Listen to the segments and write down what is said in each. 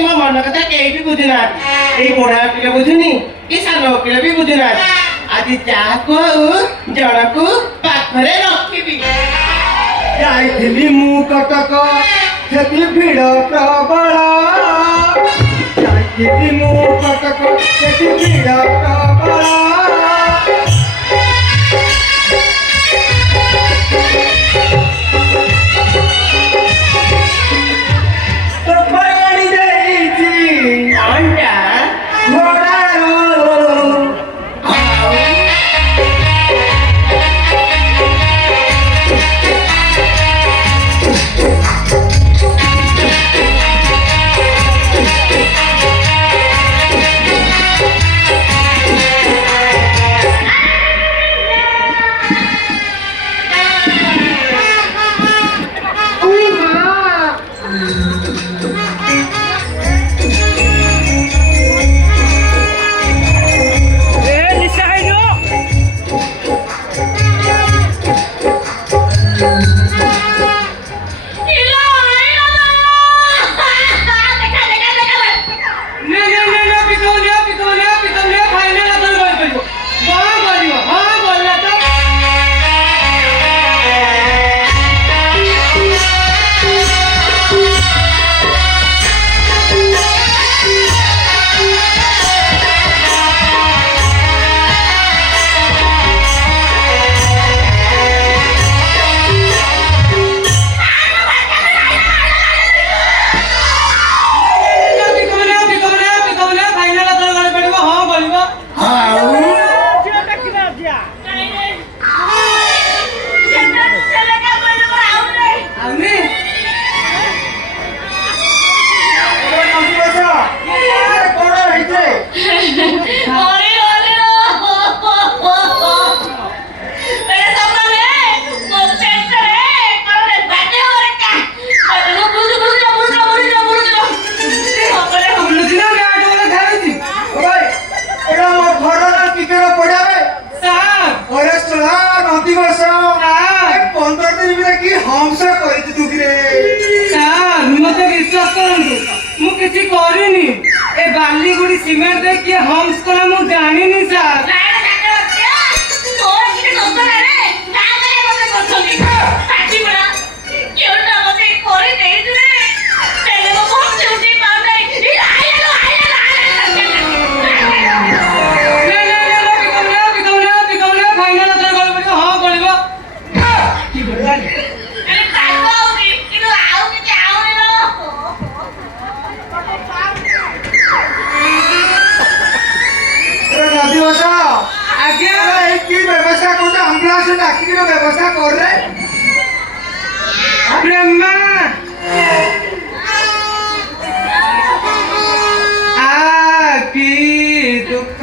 ମୋ ମନ କଥା କେହି ବି ବୁଝୁନାହାନ୍ତି। ଏଇ ବୁଢା ଓକିଲ ବୁଝୁନି କି ସାନ ଓକିଲ ବି ବୁଝୁନାହାନ୍ତି। ଆଜି ଯାହାକୁ ଆଉ ଜଣକୁ ପାଖରେ ରଖିବି। ଯାଇଥିଲି ମୁଁ କଟକ ସେଠି ଭିଡ଼ ପ୍ରବଳ। ଯାଇଥିଲି ମୁଁ କଟକ ସେଠି ଭିଡ଼ ପ୍ରବଳ। बालीगुड़ी सीमेंट दे के हम्स कला मु जानी नहीं सर व्यवस्था कर रहे दुख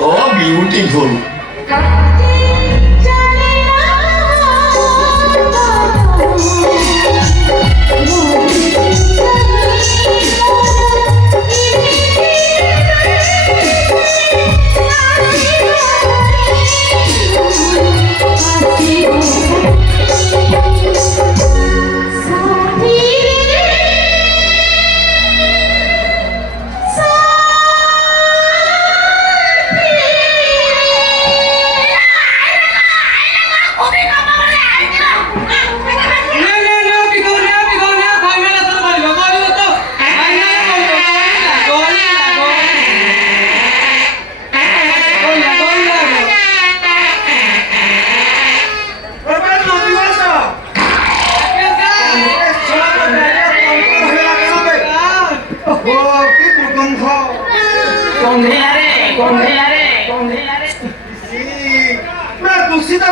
Oh, beautiful.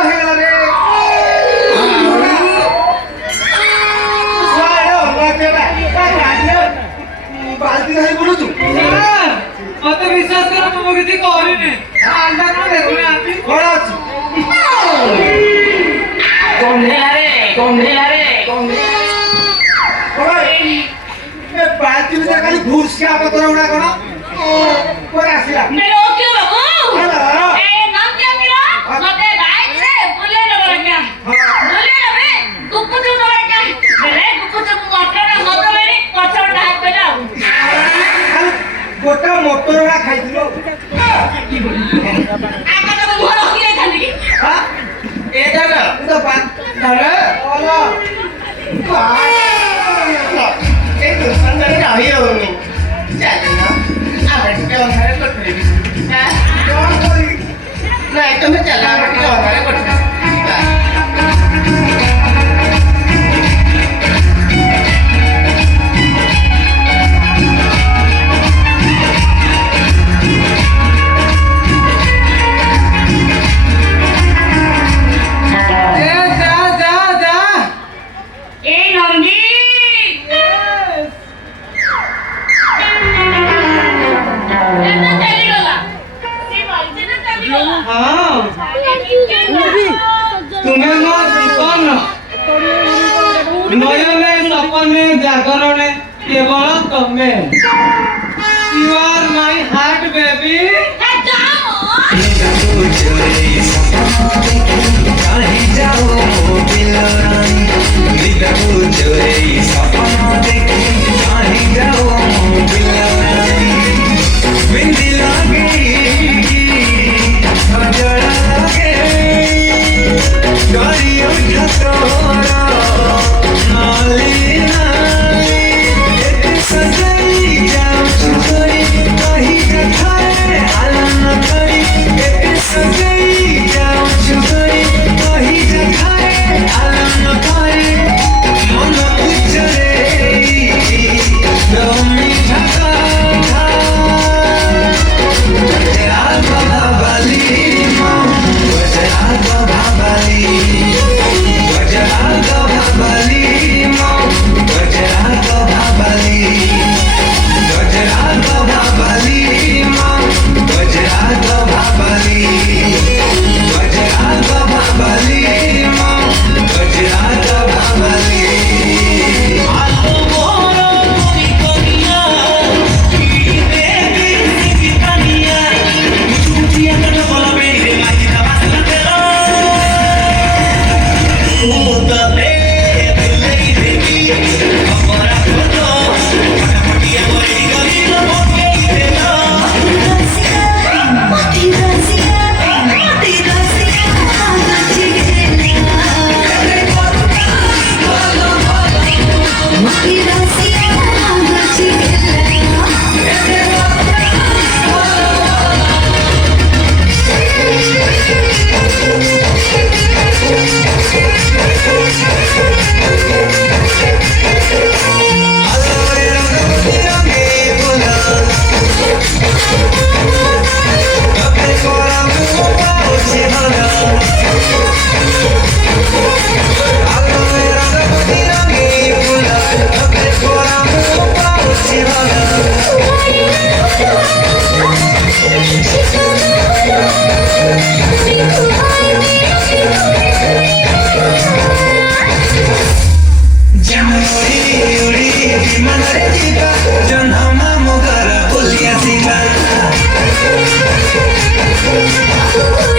ହେଇଗଲା ରେ ବାଲ୍ଟି ଧରି ବୁଲୁଛୁ ସାର୍ ମତେ ବିଶ୍ୱାସ କର ମୁଁ କିଛି କରିନି ଆଣ୍ଡା କଣ ଦେଖୁନି ଆଣ୍ଟି କଣ ଅଛି କଣ ଏ ବାଲ୍ଟି ଭିତରେ ଖାଲି ଘୁଷିଆ ପତ୍ର ଗୁଡା କଣ କୁଆଡେ ଆସିଲା গোটা মোটর গুড়া খাইছিল এটা না এই দোকানদারে রহি হউনি চালে না আমরা ଟିକେ ଅନ୍ଧାର କରିପାରିବି ନାଇଁ ତମେ ଚାଲ ଆମେ ଟିକେ ଅନ୍ଧାର କରିପାରିବି तुम्हें ମୋ ଜୀବନ ନୟନେ ସପନେ ଜାଗରଣେ କେବଳ ତମେ You are my heart baby Ooh.